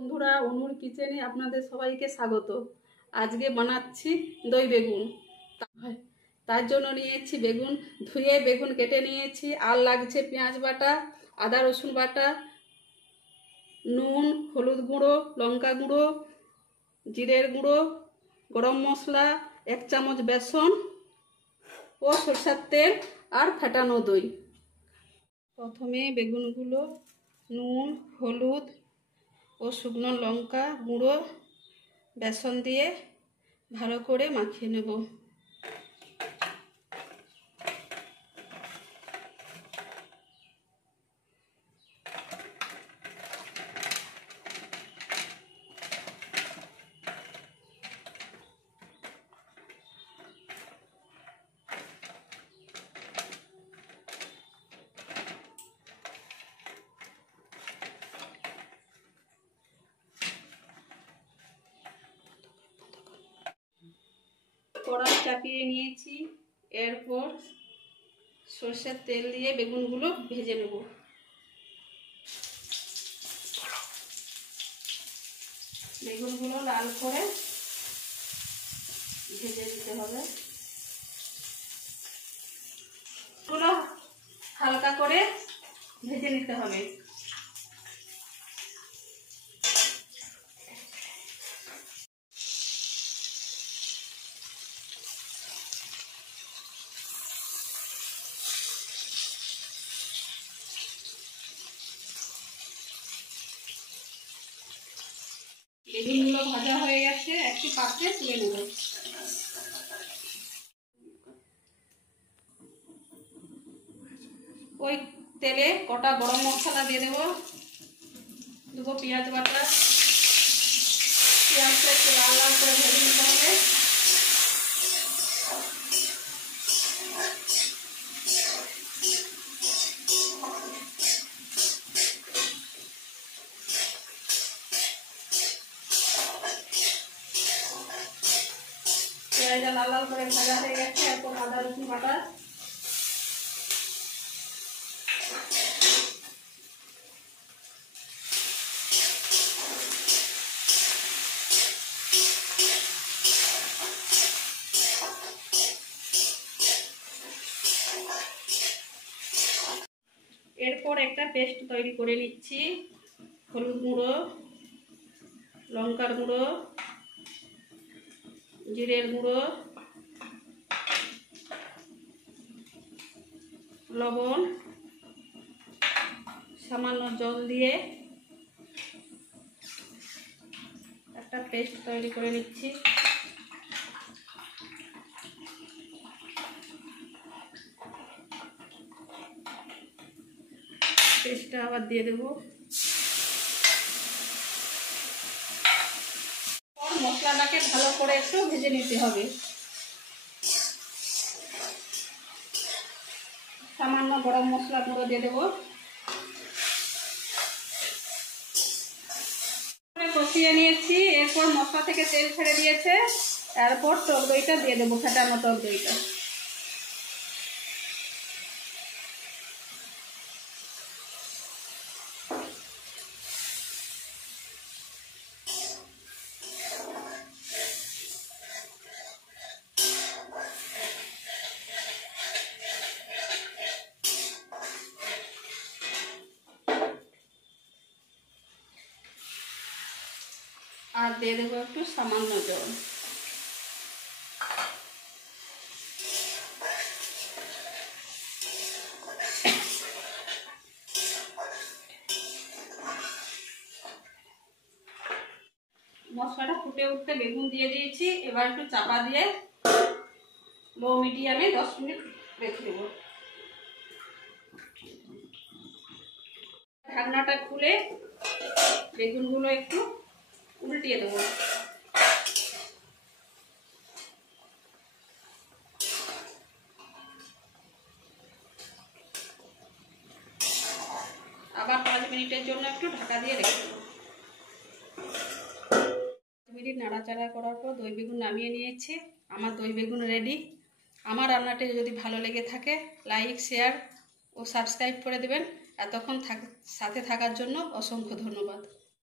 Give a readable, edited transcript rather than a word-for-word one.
বন্ধুরা, অনুর কিচেনে আপনাদের সবাইকে স্বাগত। আজকে বানাচ্ছি দই বেগুন। তার জন্য নিয়েছি বেগুন, ধুয়ে বেগুন কেটে নিয়েছি। আর লাগছে পেঁয়াজ বাটা, আদা রসুন বাটা, নুন, হলুদ গুঁড়ো, লঙ্কা গুঁড়ো, জিরের গুঁড়ো, গরম মশলা, 1 চামচ বেসন ও সরষের তেল আর ফেটানো দই। প্রথমে বেগুনগুলো নুন, হলুদ ও শুকনো লঙ্কা গুঁড়ো বেসন দিয়ে ভালো করে মাখিয়ে নেব। কড়াই চাপিয়ে নিয়েছি। এরপর সরষের তেল দিয়ে বেগুনগুলো ভেজে নেব। বেগুনগুলো লাল করে ভেজে দিতে হবে। গুলো হালকা করে ভেজে নিতে হবে। বেগুনগুলো ভাজা হয়ে গেছে, একটি পাত্রে তুলে নেব। ওই তেলে কটা গরম মশলা দিয়ে দেবো, দেবো পেঁয়াজ বাটা। পেঁয়াজটা একটু লাল লাল করে ভেজে নিতে হবে। পেঁয়াজটা লাল লাল করে ভাজা হয়ে গেছে। এরপর আদা রসুন বাটা, এরপর একটা পেস্ট তৈরি করে নিচ্ছি। হলুদ গুঁড়ো, লঙ্কার গুঁড়ো, জিরের গুঁড়ো, লবণ, সামান্য জল দিয়ে একটা পেস্ট তৈরি করে নিচ্ছি। পেস্টটা আবার দিয়ে দেবো। মশলাটাকে ভালো করে একটু ভেজে নিতে হবে। সামান্য গরম মশলা গুঁড়ো দিয়ে দেবো। কষিয়ে নিয়েছি। এরপর মশলা থেকে তেল ছেড়ে দিয়েছে। এরপর টক দইটা দিয়ে দেবো, ফেটানো টক দইটা। আর দিয়ে দেবো একটু সামান্য জল। মশলাটা ফুটে উঠতে বেগুন দিয়ে দিয়েছি। এবার একটু চাপা দিয়ে লো মিডিয়ামে 10 মিনিট রেখে দেবো। ঢাকনাটা খুলে বেগুনগুলো একটু উল্টিয়ে দেবো। আবার 5 মিনিটের জন্য একটু ঢাকা দিয়ে রেখে দেবো। 5 মিনিট নাড়াচাড়া করার পর দই বেগুন নামিয়ে নিয়েছি। আমার দই বেগুন রেডি। আমার রান্নাটি যদি ভালো লেগে থাকে লাইক, শেয়ার ও সাবস্ক্রাইব করে দেবেন। এতক্ষণ সাথে থাকার জন্য অসংখ্য ধন্যবাদ।